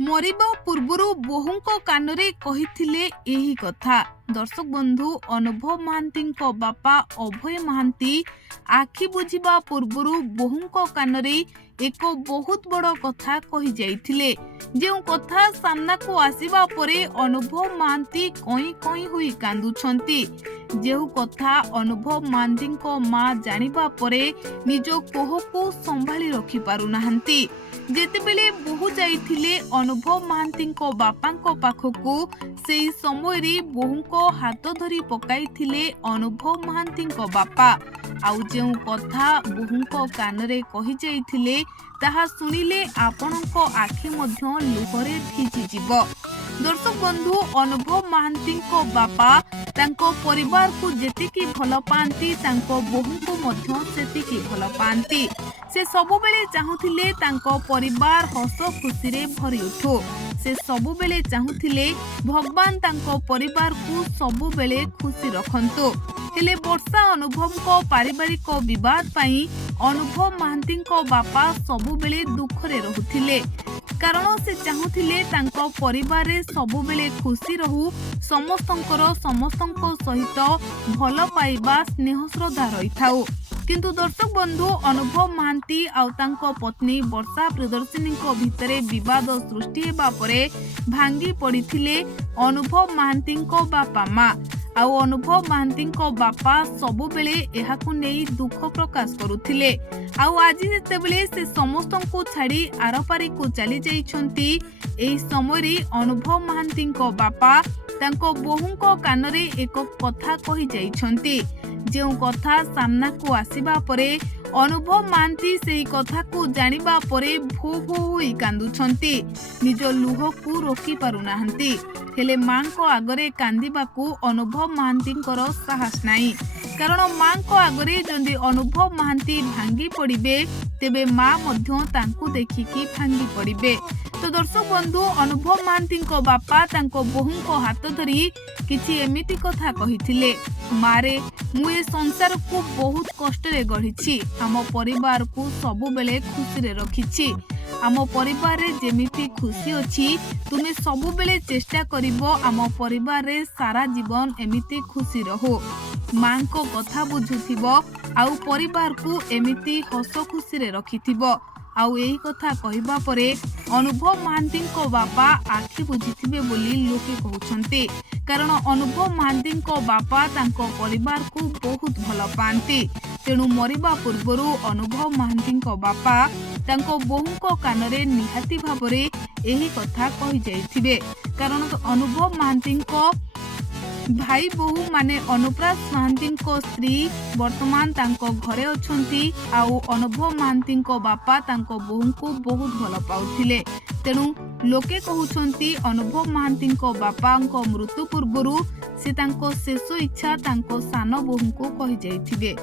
मरिबा पूर्वरु बोहूंको कानरे कहिथिले एही कथा। दर्शक बंधु अनुभव महांती बापा अभय महांती आखि बुझिबा पूर्वरु बोहूंको कानरे एक बहुत बड़ कथा कहि जाइथिले। जेउ कथा सामना को आसीबा परे अनुभव महांती कई कई होई कांदुछंती। जेउ कथा अनुभव महांती मां जानिबा परे निज कोह को संभाली रखि पारु नाहंती। जेतेबेले बोहू जाइथिले अनुभव महांती बापांको पाखकू सेई समय रे बोहूंको हाथ धरी पकाइथिले अनुभव महांती बापा। आउ जेउ कथा बोहूंको कानरे कहि जाइथिले ताहा सुनिले आपणको आखि मध्य लुहरे भिजी जिवो। दर्शक बंधु अनुभव महांती बापा तांको परिवार को जेतिकी भल पांती तांको बोहू को मध्य सेतिकी भल पांती। से सबुबेले चाहुथिले तांको परिवार हस खुशी रे भरी उठो। से सबुबेले चाहुथिले भगवान तांको परिवार को सबुबेले खुशी रखंतो। हेले वर्षा अनुभव को पारिवारिक विवाद पाई अनुभव महांती बापा सबुबेले दुख रे रहुथिले। कारण से चाहुथिले तांको परिवार रे सबुबेले खुशी रहू, समस्तंकर समस्तंको सहित भल पाइबा स्नेह श्रद्धा रही थाउ। किंतु दर्शक बंधु अनुभव महांती आउ तांको पत्नी वर्षा प्रियदर्शिनी भितरे विवाद सृष्टि हेबा परे भांगी पड़िथिले अनुभव महांती बापा मां। आउ अनुभव महांती बापा सबुबेले एहाकु नेई दुख प्रकाश करुथिले। आउ आज जेतेबेले से समस्तंकु छाड़ी आरपारी को चली जाइछंती एही समय रे अनुभव महांती बापा तांको बोहूंको कानरे एक कथा कहि जाइछंती। जेउ कथा सामना को आसीबा परे अनुभव महांती सेही कथा को जानिबा परे भो भो होई कांदुछंती। निज लुह को रोकी पारु नाहंती। हेले मां को आगरे कांदिबा को अनुभव महांती साहस नाही। कारण मां को आगरे जंदी अनुभव महांती भांगी पड़िबे तेबे मां मध्य तांकु देखिकी भांगी पड़िबे। तो दर्शक बंधु अनुभव महांती बापा तांको बोहूंको हाथ धरी किछि एमिति कथा कहिथिले। मारे मु ए संसार को बहुत कष्ट रे गढ़िछि। आम परिवार को सबुबेले खुशी रे रखिछि। आम परिवार रे जेमिति खुशी अछि तुमे सबुबेले चेष्टा करिवो आम परिवार रे सारा जीवन एमिति खुशी रहो। मां को कथा बुझुथिबो आउ परिवार को एमिति हस खुशी रे रखिथिबो। आउ एही कथा कहिबा परे अनुभव महांती बापा आखि बुझिथिबे बोली लोके कहउछन्ते। कारण अनुभव महांती बापा तांको परिवार को बहुत भल पांती। तेणु मरिबा पूर्वरु अनुभव महांती बापा तांको बोहूंको कानरे निहाती भाबरे एही कथा कहि जाइथिबे। कारण अनुभव महांती भाई बोहू माने अनुप्रास महांती स्त्री वर्तमान तांको घरे अछंती। आउ अनुभव महांती बापा तांको बोहू को बहुत भल पाउथिले। तेणु लोके कहउछंती अनुभव महांती बापांको मृत्यु पूर्वरु से तांको शेष इच्छा तांको सान बोहू को कहि जाइथिबे।